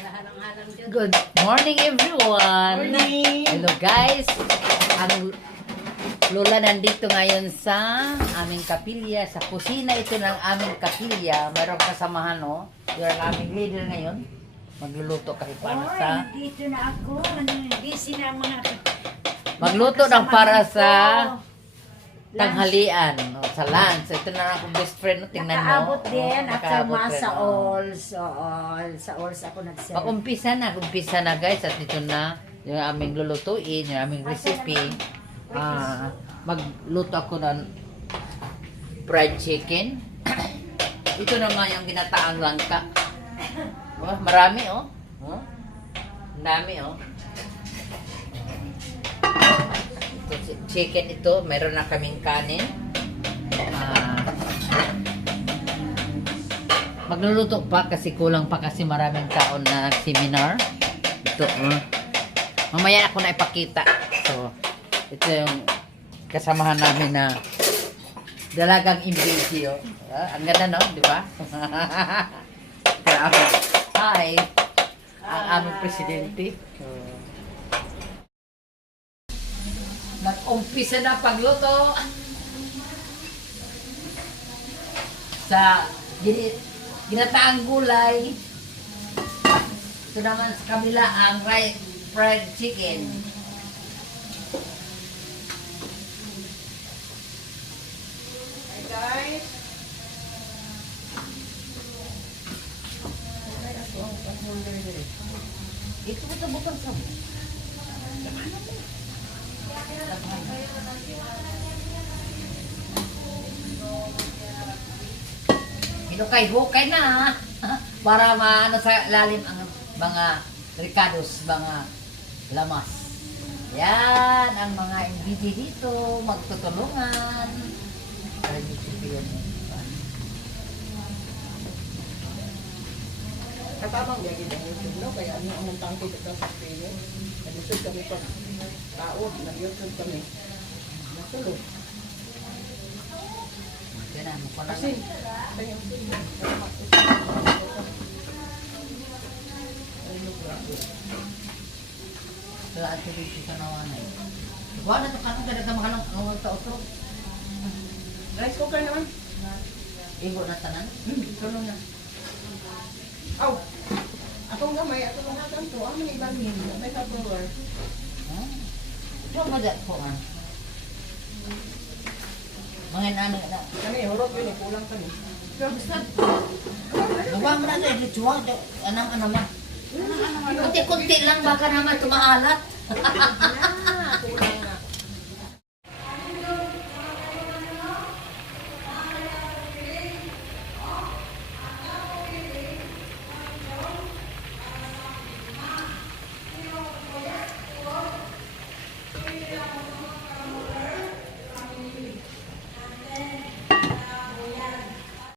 Good morning, everyone. Morning. Hello, guys. Ang lola nandito ngayon sa aming kapilya, sa kusina ito ng aming kapilya. Mayroong kasamahan, no? Yun ang aming leader ngayon. Magluluto kasi para sa... Dito na ako. Busy na mga... Magluto ng para sa ko. tanghalian, no? Sa lunch. Ito na akong best friend, no? Tingnan mo. Nakaabot din. Oh, After nakaabot mga rin, sa oh. alls. Sa alls ako nag-serve. Mag-umpisa na guys, at ito na yung aming lulutuin, yung aming recipe. Magluto ako ng fried chicken. Ito naman yung ginataang langka. Oh, marami oh. Oh. Ang dami oh. Ito, chicken ito, meron na kaming kanin. Magluluto pa kasi kulang pa kasi maraming taon na seminar. Ito, mamaya ako na ipakita. So, ito yung kasamahan namin na dalagang imbesyo. Ang ganda, no? Di ba? Grabe. Hi! Ang aming presidente. Nag-umpisa na pagluto sa ginataang gulay. Ito naman sa kabila ang fried chicken. Hi guys. Ito buto-buto sa mo. Hinukay-hukay na ha. Para maano sa lalim ang mga ricados, mga lamas. Yan ang mga ingredients dito, magtutulungan. Para dito yun. Katabang gagawin ang YouTube, no? Kaya ano ang tangke dito sa Spain. Nag-YouTube kami pa. Tao, nag-YouTube kami. Nasulog. Yan na, mukha na. Kasi, Sa ato dito sa nawanay. Ikaw na ito kanong ganda makalang ang tao to. rice cooker naman. Ibo na tanan. Tulong na. Aw! Atong gamay, atong mahatan to. Ang mga ibalhin. May tupperware. Ito madat po man. Mga nani na. Kami, hurot yun eh. Kulang kami. Pero basta. Nabang mo na tayo, ritual. Anang ano man. Kunti-kunti lang baka naman tumaalat.